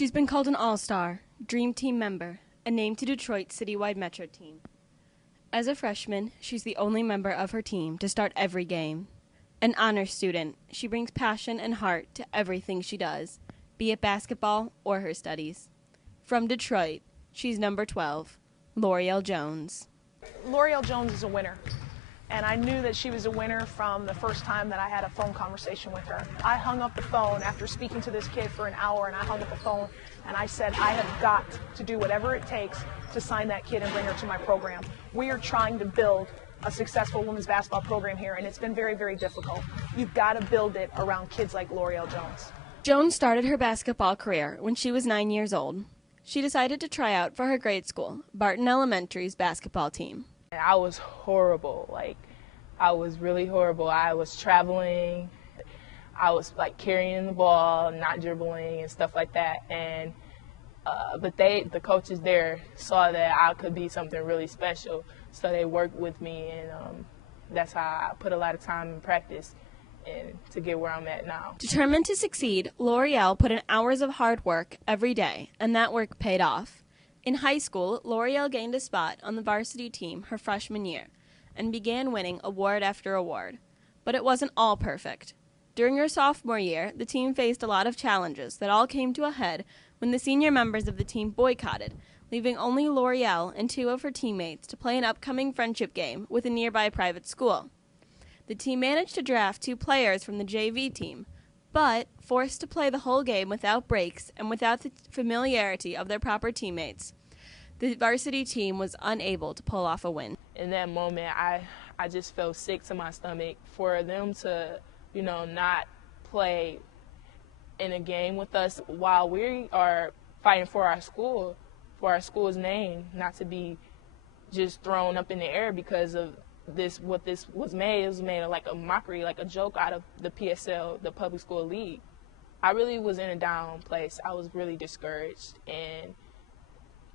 She's been called an all-star, dream team member, and named to Detroit's citywide Metro team. As a freshman, she's the only member of her team to start every game. An honor student, she brings passion and heart to everything she does, be it basketball or her studies. From Detroit, she's number 12, Lorreal Jones. Lorreal Jones is a winner, and I knew that she was a winner from the first time that I had a phone conversation with her. I hung up the phone after speaking to this kid for an hour, and I hung up the phone and I said, I have got to do whatever it takes to sign that kid and bring her to my program. We are trying to build a successful women's basketball program here, and it's been very, very difficult. You've got to build it around kids like Lorreal Jones. Jones started her basketball career when she was 9 years old. She decided to try out for her grade school, Barton Elementary's basketball team. I was horrible. I was really horrible. I was traveling. I was carrying the ball, not dribbling and stuff like that. And but the coaches there saw that I could be something really special, so they worked with me, and that's how I put a lot of time in practice and to get where I'm at now. Determined to succeed, Lorreal put in hours of hard work every day, and that work paid off. In high school, Lorreal gained a spot on the varsity team her freshman year and began winning award after award. But it wasn't all perfect. During her sophomore year, the team faced a lot of challenges that all came to a head when the senior members of the team boycotted, leaving only Lorreal and two of her teammates to play an upcoming friendship game with a nearby private school. The team managed to draft 2 players from the JV team, but forced to play the whole game without breaks and without the familiarity of their proper teammates, the varsity team was unable to pull off a win. In that moment, I just felt sick to my stomach for them to, not play in a game with us while we are fighting for our school's name, not to be just thrown up in the air because of what this was made. It was made like a mockery, like a joke out of the PSL, the Public School League. I really was in a down place. I was really discouraged, and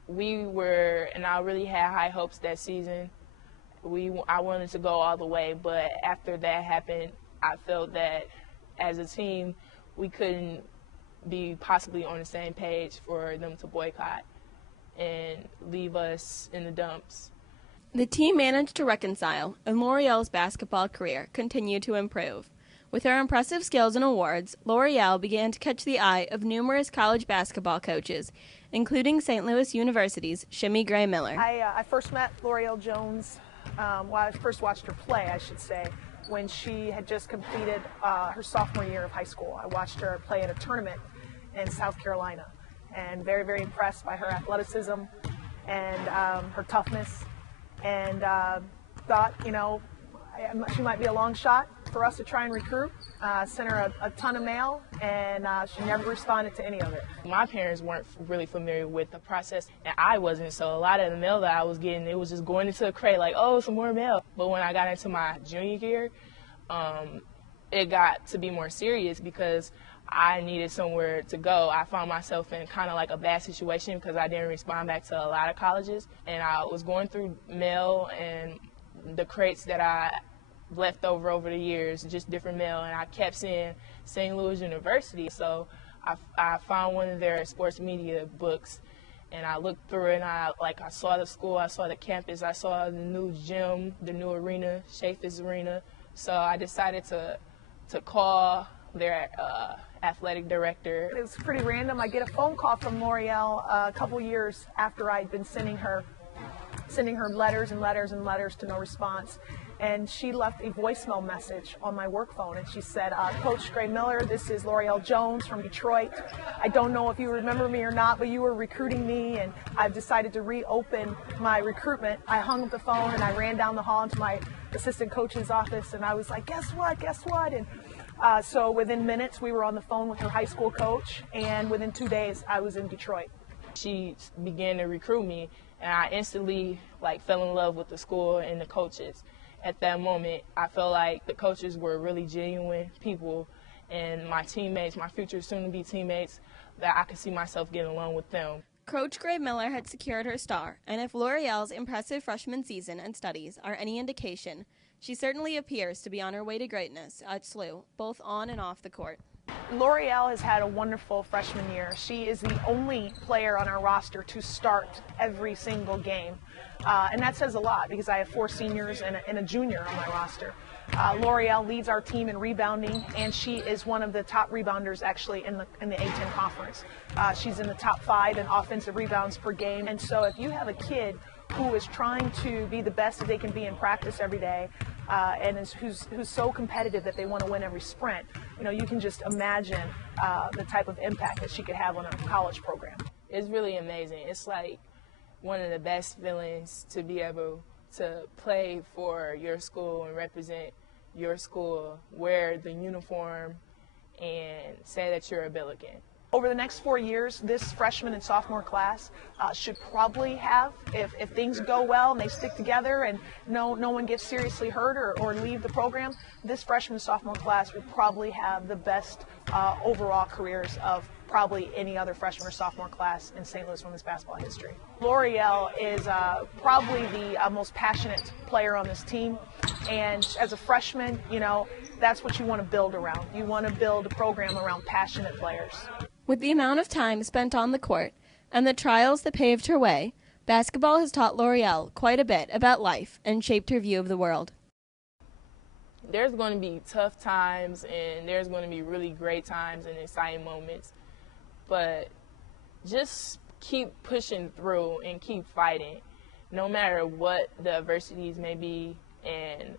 I really had high hopes that season. I wanted to go all the way, but after that happened, I felt that as a team, we couldn't be possibly on the same page for them to boycott and leave us in the dumps. The team managed to reconcile, and Lorreal's basketball career continued to improve. With her impressive skills and awards, Lorreal began to catch the eye of numerous college basketball coaches, including St. Louis University's Shimmy Gray Miller. I first met Lorreal Jones, I first watched her play, I should say, when she had just completed her sophomore year of high school. I watched her play at a tournament in South Carolina, and very, very impressed by her athleticism and her toughness, and thought, she might be a long shot for us to try and recruit. Sent her a ton of mail, and she never responded to any of it. My parents weren't really familiar with the process, and I wasn't, so a lot of the mail that I was getting, it was just going into a crate like, oh, some more mail. But when I got into my junior year, it got to be more serious because I needed somewhere to go. I found myself in kind of like a bad situation because I didn't respond back to a lot of colleges, and I was going through mail and the crates that I left over the years, just different mail, and I kept seeing St. Louis University. So I found one of their sports media books, and I looked through it, and I saw the school, I saw the campus, I saw the new gym, the new arena, Chaffetz Arena. So I decided to call their athletic director. It was pretty random. I get a phone call from Lorreal a couple years after I'd been sending her letters and letters and letters to no response. And she left a voicemail message on my work phone, and she said, Coach Gray Miller, this is Lorreal Jones from Detroit. I don't know if you remember me or not, but you were recruiting me, and I've decided to reopen my recruitment. I hung up the phone, and I ran down the hall into my assistant coach's office, and I was like, guess what? And so within minutes, we were on the phone with her high school coach, and within 2 days, I was in Detroit. She began to recruit me, and I instantly fell in love with the school and the coaches. At that moment, I felt like the coaches were really genuine people, and my teammates, my future soon-to-be teammates, that I could see myself getting along with them. Coach Gray Miller had secured her star, and if Lorreal's impressive freshman season and studies are any indication, she certainly appears to be on her way to greatness at SLU, both on and off the court. L'Oreal has had a wonderful freshman year. She is the only player on our roster to start every single game. And that says a lot because I have 4 seniors and a junior on my roster. L'Oreal leads our team in rebounding, and she is one of the top rebounders actually in the A-10 conference. She's in the top 5 in offensive rebounds per game. And so if you have a kid who is trying to be the best that they can be in practice every day, and who's so competitive that they want to win every sprint, you can just imagine the type of impact that she could have on a college program. It's really amazing. It's like one of the best feelings to be able to play for your school and represent your school, wear the uniform, and say that you're a Billiken. Over the next 4 years, this freshman and sophomore class should probably have, if things go well and they stick together and no one gets seriously hurt or leave the program, this freshman and sophomore class will probably have the best overall careers of probably any other freshman or sophomore class in St. Louis women's basketball history. L'Oreal is probably the most passionate player on this team, and as a freshman, that's what you want to build around. You want to build a program around passionate players. With the amount of time spent on the court and the trials that paved her way, basketball has taught L'Oreal quite a bit about life and shaped her view of the world. There's going to be tough times, and there's going to be really great times and exciting moments, but just keep pushing through and keep fighting, no matter what the adversities may be and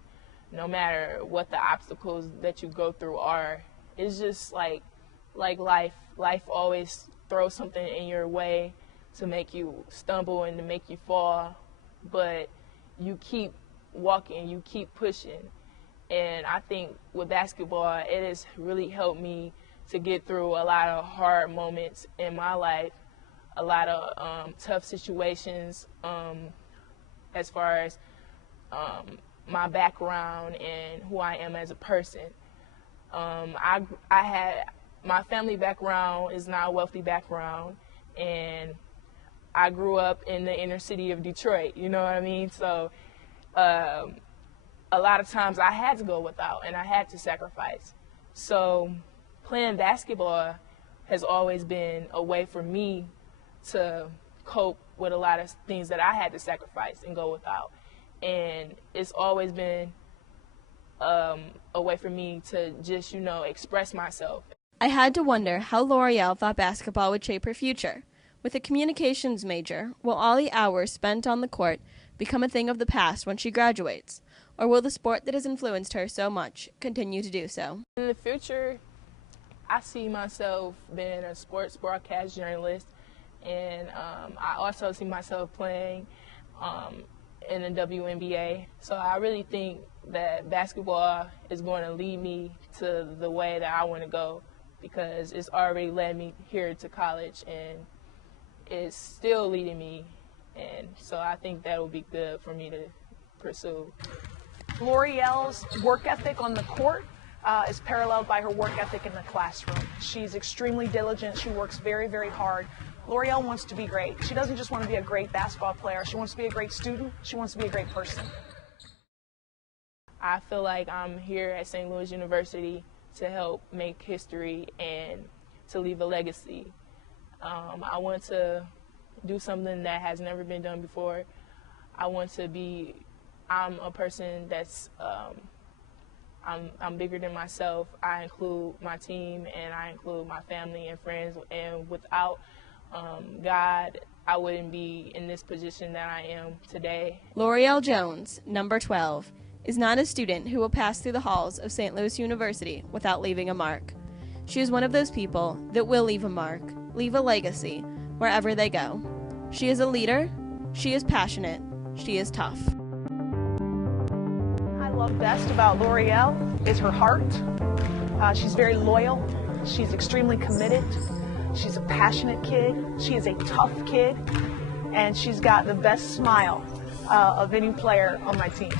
no matter what the obstacles that you go through are. It's just like life. Life always throws something in your way to make you stumble and to make you fall, but you keep walking, you keep pushing. And I think with basketball, it has really helped me to get through a lot of hard moments in my life, a lot of tough situations as far as my background and who I am as a person. My family background is not a wealthy background, and I grew up in the inner city of Detroit, you know what I mean? So a lot of times I had to go without, and I had to sacrifice. So playing basketball has always been a way for me to cope with a lot of things that I had to sacrifice and go without. And it's always been a way for me to just, express myself. I had to wonder how L'Oreal thought basketball would shape her future. With a communications major, will all the hours spent on the court become a thing of the past when she graduates? Or will the sport that has influenced her so much continue to do so? In the future, I see myself being a sports broadcast journalist, and I also see myself playing in the WNBA. So I really think that basketball is going to lead me to the way that I want to go, because it's already led me here to college, and it's still leading me, and so I think that will be good for me to pursue. L'Oreal's work ethic on the court is paralleled by her work ethic in the classroom. She's extremely diligent. She works very, very hard. L'Oreal wants to be great. She doesn't just want to be a great basketball player. She wants to be a great student. She wants to be a great person. I feel like I'm here at St. Louis University to help make history and to leave a legacy. I want to do something that has never been done before. I'm a person that's, I'm bigger than myself. I include my team, and I include my family and friends, and without God, I wouldn't be in this position that I am today. Lorreal Jones, number 12, is not a student who will pass through the halls of St. Louis University without leaving a mark. She is one of those people that will leave a mark, leave a legacy, wherever they go. She is a leader, she is passionate, she is tough. I love best about L'Oreal is her heart. She's very loyal, she's extremely committed, she's a passionate kid, she is a tough kid, and she's got the best smile of any player on my team.